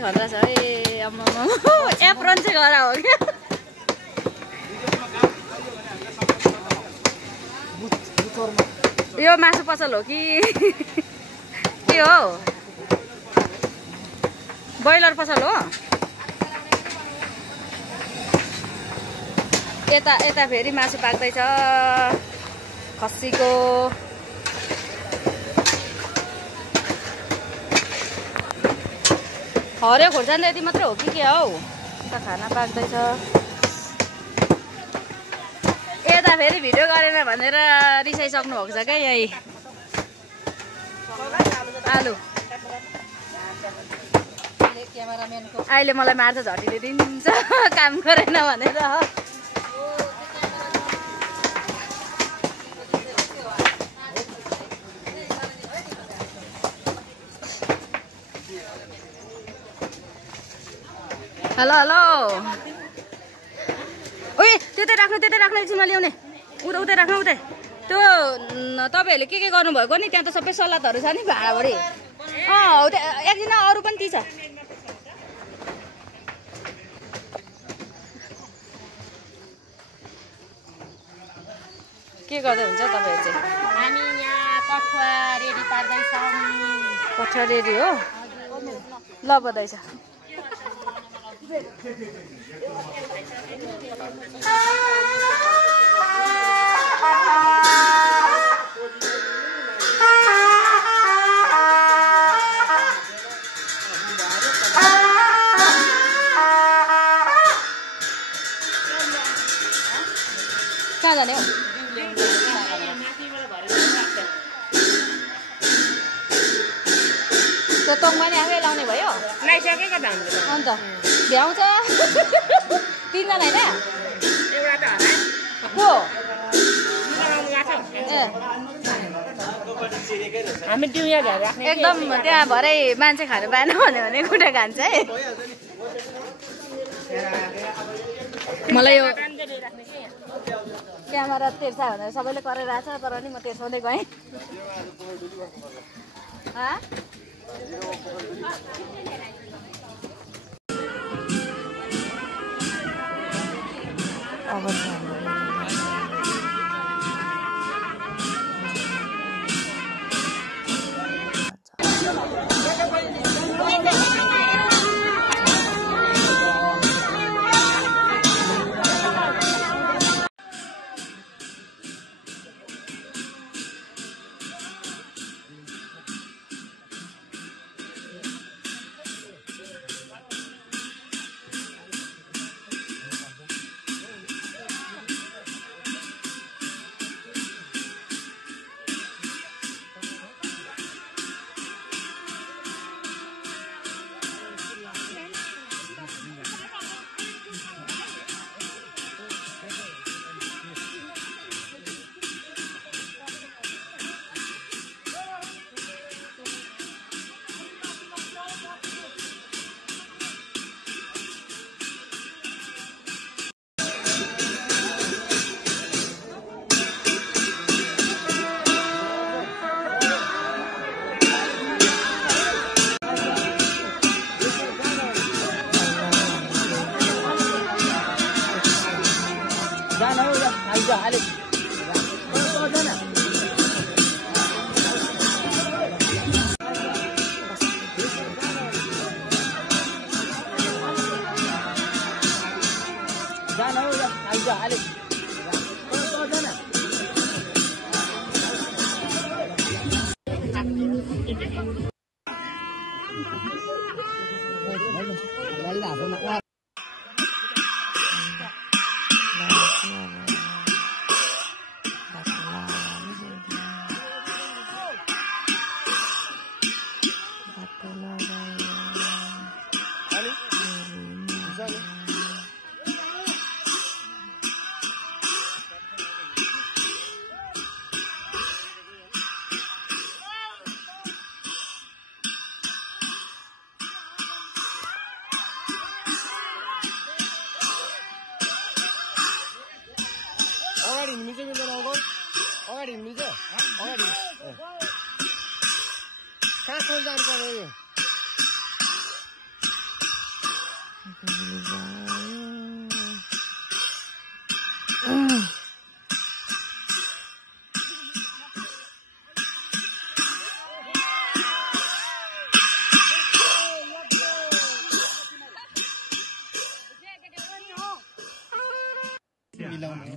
खतरा छ ए अम्मा एप्रोन चाहिँ गरा हो क्या यो मासु पसल हो कि के हो ब्रोइलर पसल हो यता यता फेरि मासु पाक्दैछ खसीको हरियो खोर्सानी यति मात्र हो कि के हौ त खाना पाक्दैछ यता फेरि भिडियो गरेन भनेर रिसाइसक्नु भएको छ क्या यही आलु अहिले मलाई मार्छ झटीले दिन्छ काम गरेन भनेर हेलो हेलो ओइ त्यतै राख्नु एकछिनमा ल्याउने उतै राख्नु उतै त्यो तपाईँहरूले के गर्नुभएको नि त्यहाँ त सबै सलादहरू छ नि भाँडाभरि एकदिन अरू पनि ती छ के गर्दै हुन्छ तपाईँहरू चाहिँ हामी यहाँ कठुवा रेडी पार्दैछौँ कठुवा रेडी हो ल बधाई छ कहाँ जाने हो त्यो तोङमा नि आफै लाउने भयो लगाइसकेको त अन्त भ्याउँछ तिनजना होइन एउटा त को हामी डिउया घर राख्ने एकदम त्यहाँ भरै मान्छे खानु पाएन भने खुट्टा खान्छ है मलाई यो क्यामेरा तेर्सा भनेर सबैले कराइरहेछ तर नि म तेर्साउँदै गएँ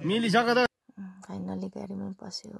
मिलिसक्यो त फाइनली गाडीमै पस्यो